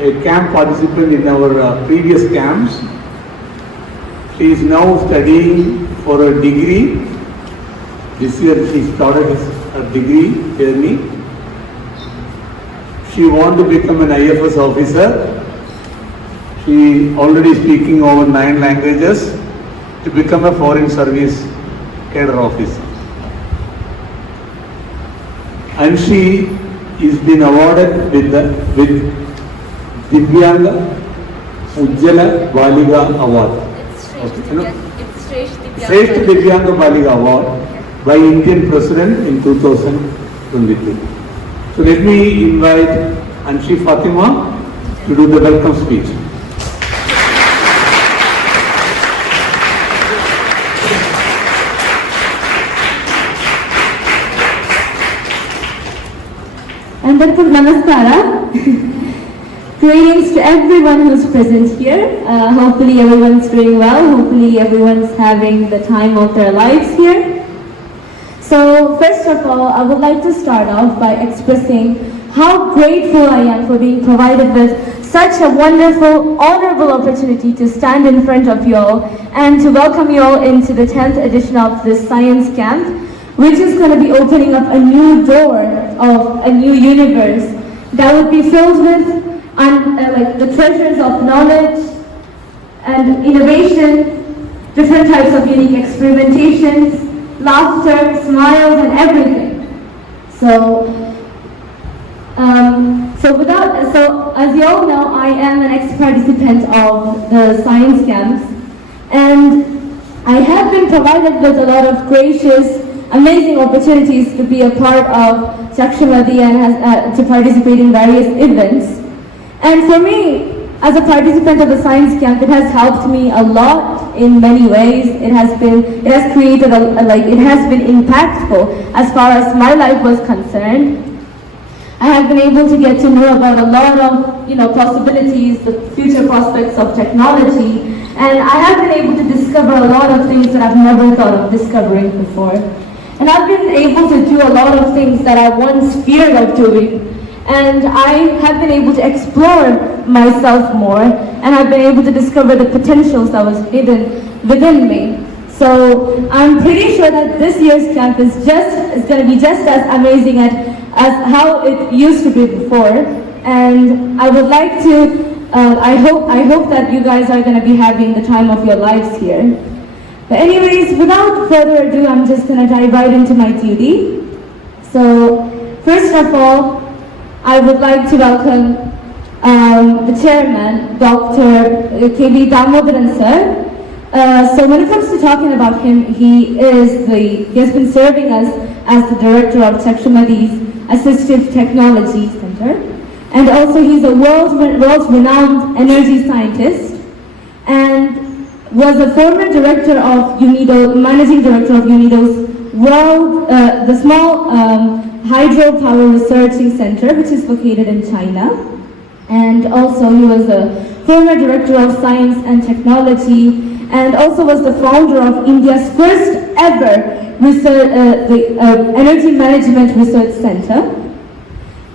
a camp participant in our previous camps. She is now studying for a degree. This year she started her degree journey. She wants to become an IFS officer. She already speaking over 9 languages to become a foreign service cadre officer. Anshi is been awarded with Divyang Ujjala Baliga Award. It's Shrestha Divyang Baliga Award by Indian President in 2022. So let me invite Anshi Fatima to do the welcome speech. Namaskara. Greetings to everyone who's present here. Hopefully everyone's doing well. Hopefully everyone's having the time of their lives here. So first of all, I would like to start off by expressing how grateful I am for being provided with such a wonderful, honorable opportunity to stand in front of you all and to welcome you all into the 10th edition of this science camp, which is going to be opening up a new door of a new universe that would be filled with like the treasures of knowledge and innovation, different types of unique experimentations, laughter, smiles, and everything. So as you all know, I am an ex-participant of the science camps, and I have been provided with a lot of gracious, amazing opportunities to be a part of Chakshumathi and to participate in various events. And for me, as a participant of the science camp, it has helped me a lot in many ways. It has been impactful as far as my life was concerned. I have been able to get to know about a lot of possibilities, the future prospects of technology, and I have been able to discover a lot of things that I've never thought of discovering before. And I've been able to do a lot of things that I once feared of doing. And I have been able to explore myself more, and I've been able to discover the potentials that was hidden within me. So I'm pretty sure that this year's camp is going to be just as amazing as how it used to be before. And I would like to, I hope that you guys are going to be having the time of your lives here. But anyways, without further ado, I'm just going to dive right into my duty. So first of all, I would like to welcome the chairman, Dr. K.V. Damodaran sir. So when it comes to talking about him, he has been serving us as the director of Chakshumathi's Assistive Technology Center, and also he's a world-renowned energy scientist, and was a former director of UNIDO, managing director of UNIDO's the small hydropower researching center, which is located in China. And also he was a former director of science and technology, and also was the founder of India's first ever energy management research center.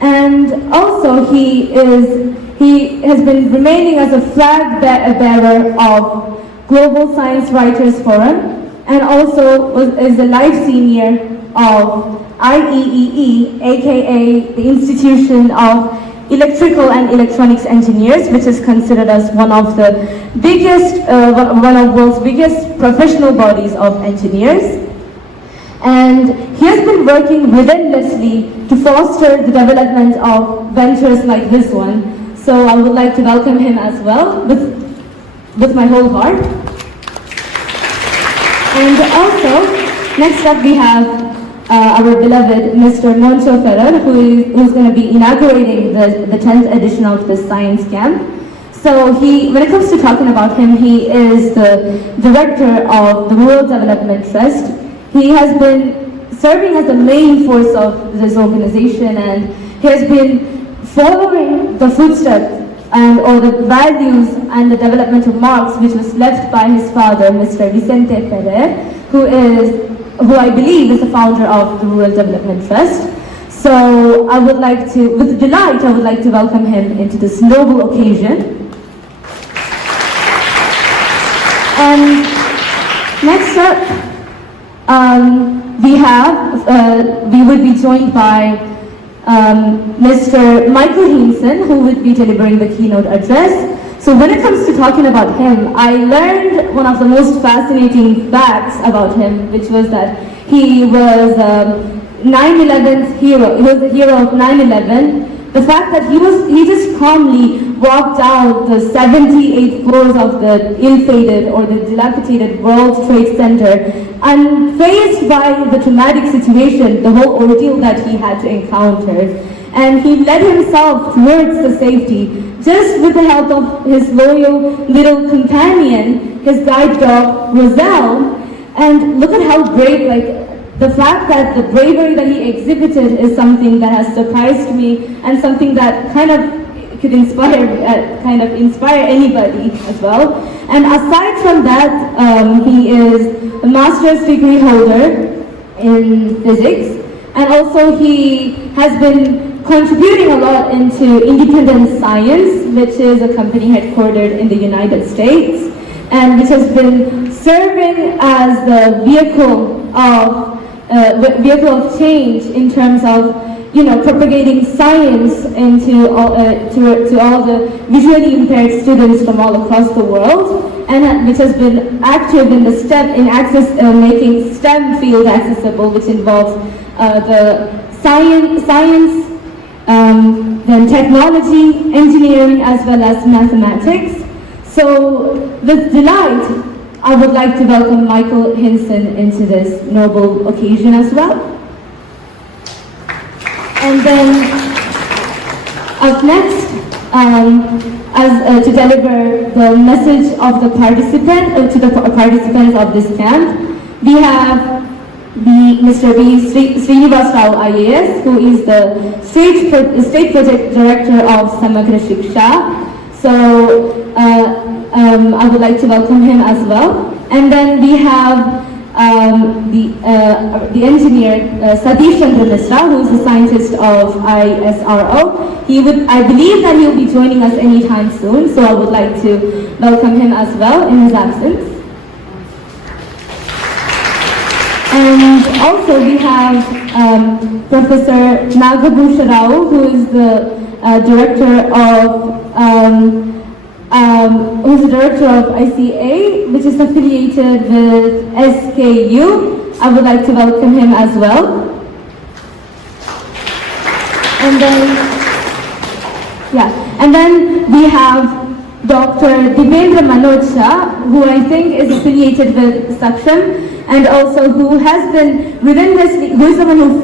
And also he has been remaining as a flag bearer of Global Science Writers Forum, and also is a life senior of IEEE, aka the Institution of Electrical and Electronics Engineers, which is considered as one of the biggest, one of the world's biggest professional bodies of engineers. And he has been working relentlessly to foster the development of ventures like this one. So I would like to welcome him as well with my whole heart. And also, next up we have our beloved Mr. Moncho Ferrer, who's going to be inaugurating the 10th edition of the science camp. So when it comes to talking about him, he is the director of the Rural Development Trust. He has been serving as the main force of this organization, and he has been following the footsteps or the values and the developmental marks which was left by his father, Mr. Vicente Ferrer, who I believe is the founder of the Rural Development Trust. So I would like to, with delight, I would like to welcome him into this noble occasion. And next up, we would be joined by Mr. Michael Hinson, who would be delivering the keynote address. So when it comes to talking about him, I learned one of the most fascinating facts about him, which was that he was 9/11's hero. He was the hero of 9/11. The fact that he just calmly walked out the 78 floors of the ill-fated or the dilapidated World Trade Center, unfazed by the traumatic situation, the whole ordeal that he had to encounter. And he led himself towards the safety, just with the help of his loyal little companion, his guide dog, Roselle. And look at how brave, the fact that the bravery that he exhibited is something that has surprised me and something that kind of could inspire anybody as well. And aside from that, he is a master's degree holder in physics, and also he has been contributing a lot into Independent Science, which is a company headquartered in the United States, and which has been serving as the vehicle of change in terms of, propagating science into to all the visually impaired students from all across the world, and which has been active in the making STEM field accessible, which involves the science, then technology, engineering, as well as mathematics. So with delight, I would like to welcome Michael Hinson into this noble occasion as well. And then up next, to deliver the message of the participants of this camp, we have Mr. B. Srinivas Rao IAS, who is the State Project Director of Samagra Shiksha. So I would like to welcome him as well. And then we have the engineer Satish Chandra Misra, who is the scientist of ISRO. I believe that he will be joining us anytime soon, so I would like to welcome him as well in his absence. And also we have Professor Nagabhusha Rao, who is the director of ICA, which is affiliated with SKU. I would like to welcome him as well. And then we have Dr. Divendra Manoj Shah, who I think is affiliated with Saksham, and also who has been who is the one who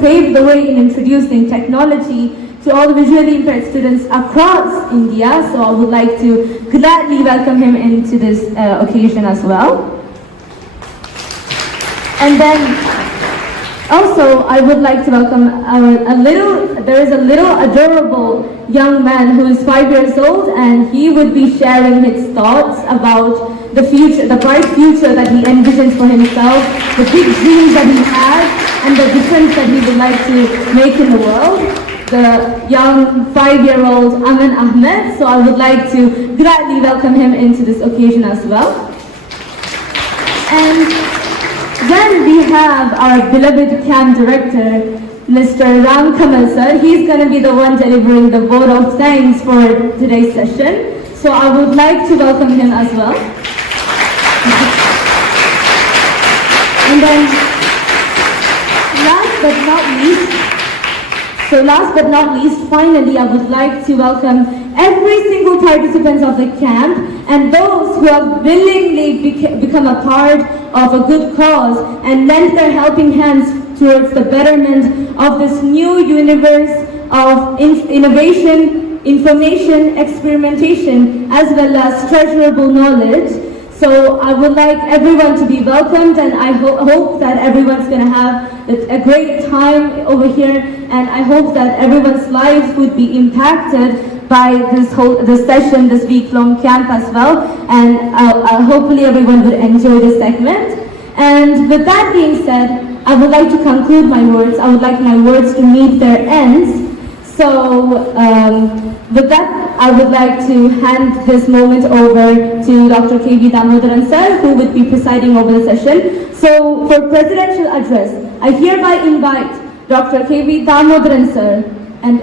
paved the way in introducing technology to all the visually impaired students across India. So I would like to gladly welcome him into this occasion as well. And then also I would like to welcome there is a little adorable young man who is 5 years old, and he would be sharing his thoughts about the future, the bright future that he envisions for himself, the big dreams that he has, and the difference that he would like to make in the world. The young 5-year-old Aman Ahmed. So I would like to gladly welcome him into this occasion as well. And then we have our beloved camp director, Mr. Ram Kamal sir. He's going to be the one delivering the vote of thanks for today's session. So I would like to welcome him as well. And then last but not least, finally, I would like to welcome every single participant of the camp and those who have willingly become a part of a good cause and lent their helping hands towards the betterment of this new universe of innovation, information, experimentation, as well as treasurable knowledge. So I would like everyone to be welcomed, and I hope that everyone's going to have a great time over here, and I hope that everyone's lives would be impacted by this session, this week-long camp as well, and hopefully everyone would enjoy this segment. And with that being said, I would like to conclude my words. I would like my words to meet their ends. So, with that, I would like to hand this moment over to Dr. K.V. Damodaran sir, who would be presiding over the session. So, for presidential address, I hereby invite Dr. K.V. Damodaran sir, and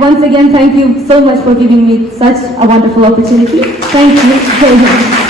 once again, thank you so much for giving me such a wonderful opportunity. Thank you very much.